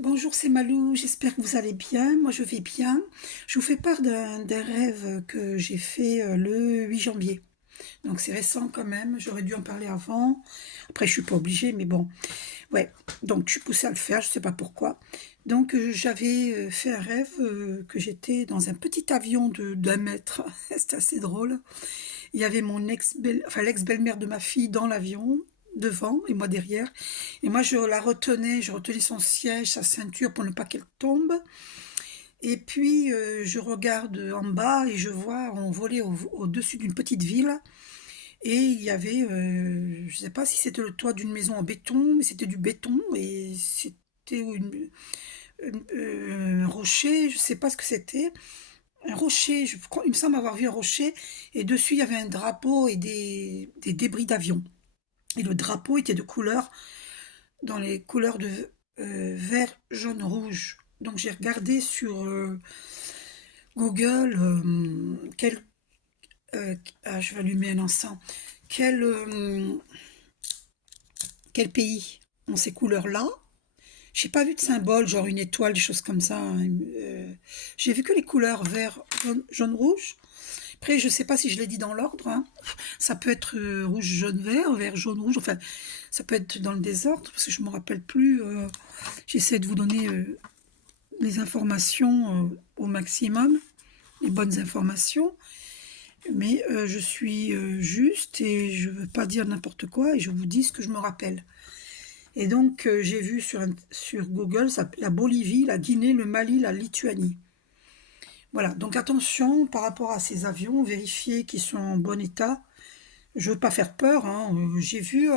Bonjour, c'est Malou, j'espère que vous allez bien. Moi, je vais bien. Je vous fais part d'un rêve que j'ai fait le 8 janvier. Donc, c'est récent quand même. J'aurais dû en parler avant. Après, je suis pas obligée, mais bon. Ouais. Donc, je suis poussée à le faire. Je sais pas pourquoi. Donc, j'avais fait un rêve que j'étais dans un petit avion de d'1 mètre. C'était assez drôle. Il y avait mon enfin l'ex-belle-mère de ma fille dans l'avion, devant et moi derrière. Et moi je la retenais, je retenais son siège, sa ceinture pour ne pas qu'elle tombe. Et puis je regarde en bas et je vois on volait au-dessus d'une petite ville. Et il y avait, je ne sais pas si c'était le toit d'une maison en béton, mais c'était du béton et c'était un rocher, je ne sais pas ce que c'était. Un rocher, il me semble avoir vu un rocher, et dessus il y avait un drapeau et des débris d'avion. Et le drapeau était de couleur, dans les couleurs de vert, jaune, rouge. Donc j'ai regardé sur Google je vais allumer un encens. Quel, euh, quel pays ont ces couleurs-là? J'ai pas vu de symbole, genre une étoile, des choses comme ça, hein. J'ai vu que les couleurs vert, jaune, jaune, rouge. Après, je sais pas si je l'ai dit dans l'ordre, hein. Ça peut être rouge, jaune, vert, jaune, rouge. Enfin, ça peut être dans le désordre parce que je me rappelle plus. J'essaie de vous donner les informations au maximum, les bonnes informations. Mais je suis juste et je veux pas dire n'importe quoi et je vous dis ce que je me rappelle. Et donc, j'ai vu sur Google la Bolivie, la Guinée, le Mali, la Lituanie. Voilà, donc attention par rapport à ces avions, vérifiez qu'ils sont en bon état. Je veux pas faire peur, hein. J'ai vu,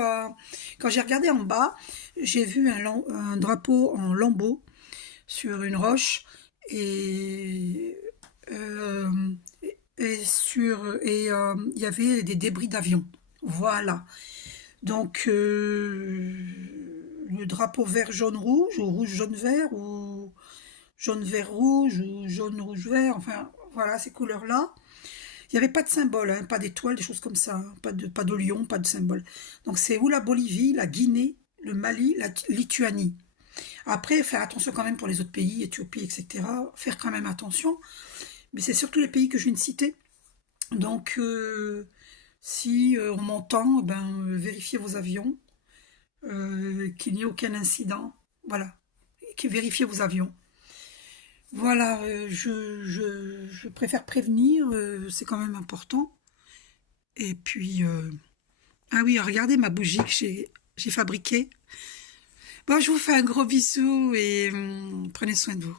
quand j'ai regardé en bas, j'ai vu un drapeau en lambeaux sur une roche et euh, il y avait des débris d'avion. Voilà. Donc le drapeau vert jaune rouge ou rouge jaune vert ou jaune vert rouge ou jaune rouge vert. Enfin voilà ces couleurs là. Il n'y avait pas de symbole, hein, pas d'étoile, des choses comme ça, hein, pas de lion, pas de symbole. Donc c'est ou la Bolivie, la Guinée, le Mali, la Lituanie. Après, faire attention quand même pour les autres pays, Éthiopie, etc. Faire quand même attention. Mais c'est surtout les pays que je viens de citer. Donc, si on m'entend, vérifiez vos avions, qu'il n'y ait aucun incident. Voilà. Vérifiez vos avions. Voilà, je préfère prévenir, c'est quand même important. Et puis, ah oui, regardez ma bougie que j'ai fabriquée. Bon, je vous fais un gros bisou et prenez soin de vous.